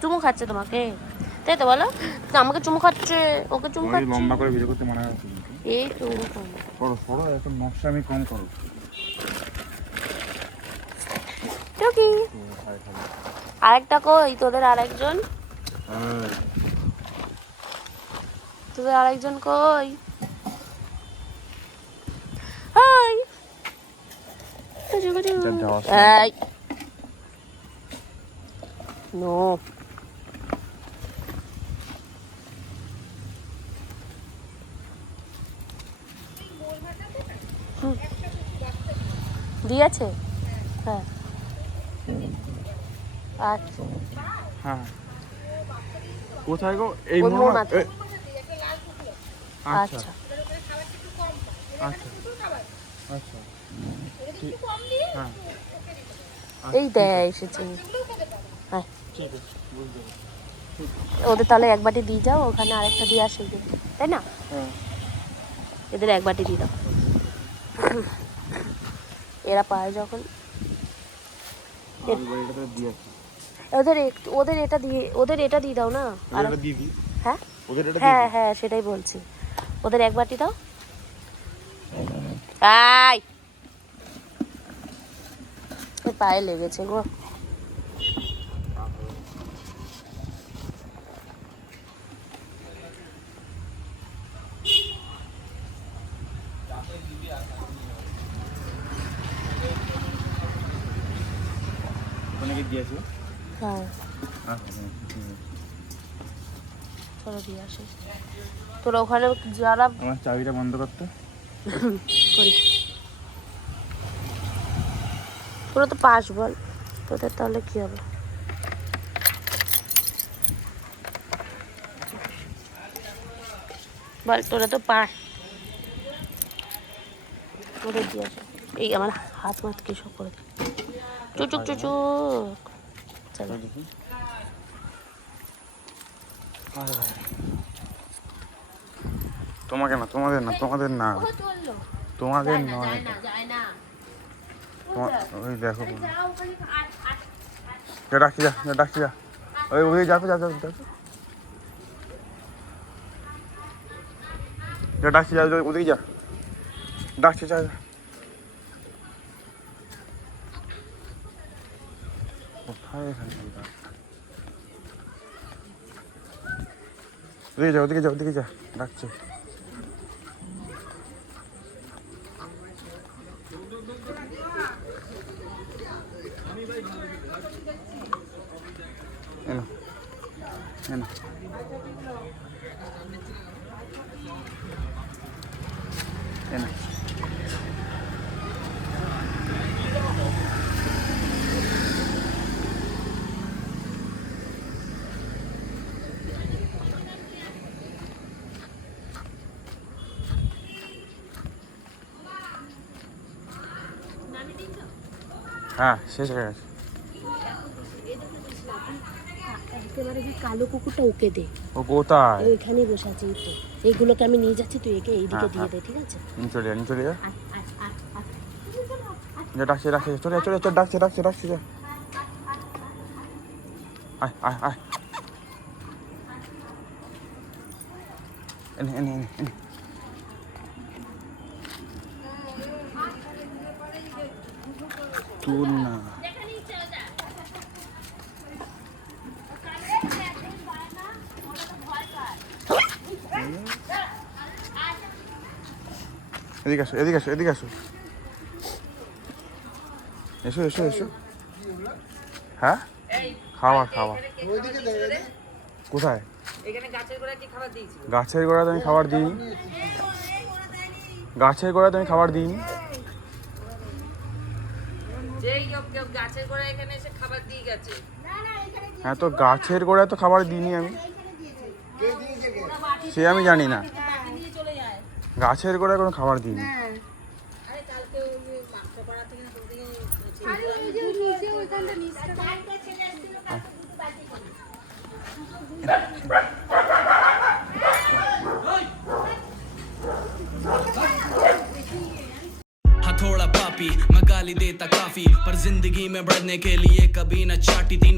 চুমু খাচ্ছে তোমাকে, তাই তো বলো? তো আমাকে চুমু খাচ্ছে, ওকে চুমু খাচ্ছে। লম্বা করে ভিডিও করতে মানা আছে। এই তো ওরকম। করো সরো, এখন নকশা আমি কম করো। টুকি আরেকটা কই তোদের? আরেকজন তোদের আরেকজন কই? হাই এই নো দিয়েছে। হ্যাঁ আচ্ছা হ্যাঁ কোথায় গো? এই ওই মোর মোড়। মাথায়। আচ্ছা আচ্ছা আচ্ছা আচ্ছা হ্যাঁ এই দেয় এসেছে। হ্যাঁ ঠিক আছে, বুঝতে পারছি। ওদের তাহলে এক বাটি দিয়ে যাও, ওখানে আরেকটা দিয়ে আসে, তাই না? হ্যাঁ এদের এক বাটি দিয়ে দাও। এরা পায় যখন ওদের এটা দিয়ে দাও না। আর হ্যাঁ হ্যাঁ হ্যাঁ সেটাই বলছি, ওদের এক বাটি দাও। আয় পায়ে লেগেছে গো। হ্যাঁ চলো দিয়ে আসি। তোরা ওখানে যারা আমার চাবিটা বন্ধ করতে করি, তোরা তো পাস বল, তোদের তাহলে কি হবে? বল তোরা তো পাস, তোদের দিয়ে আসে। এই আমার হাত মাত কি সব করে চুচুক চুচুক। চলো তোমাকে না, তোমাদের না, তোমাদের না, তোমাদের নয়। ওই দেখো ডাকছি, যা ডাকছি, যা ওই ওই যাবো, যা যা যা ডাকছি, যা ওদিকে যা, ডাকছি, যা কোথায় ওদিকে যা, ওদিকে যা, ওদিকে যা, ডাকছে। এনো এনো এনো হ্যাঁ শেষ হয়ে গেছে। একেবারে কালো কুকুরটা ওকে দে। ও কোথায়? ওইখানেই বসে আছে, এই তো এইগুলোকে আমি নিয়ে যাচ্ছি, তুই একে এইদিকে দিয়ে দে, ঠিক আছে? চলে যা, চলে যা, ডাকছে ডাকছে, চলে চলে চল, ডাকছে ডাকছে ডাকছে, যা আয় আয় আয়, এনে এনে এনে এনে তুল না। এদিকে আসো, এদিকে আসো, এদিকে আসো, এসো এসো এসো। হ্যাঁ খাওয়া খাওয়া কোথায়? গাছের গোড়াতে আমি খাবার দিই, গাছের গোড়াতে আমি খাবার দিই। হ্যাঁ তো গাছের গোড়ায় তো খাবার দিইনি আমি, সে আমি জানি না, গাছের গোড়ায় কোনো খাবার দিইনি। हथौड़ा पापी मैं गाली देता काफी, पर जिंदगी में बढ़ने के लिए कभी न चाटी तीन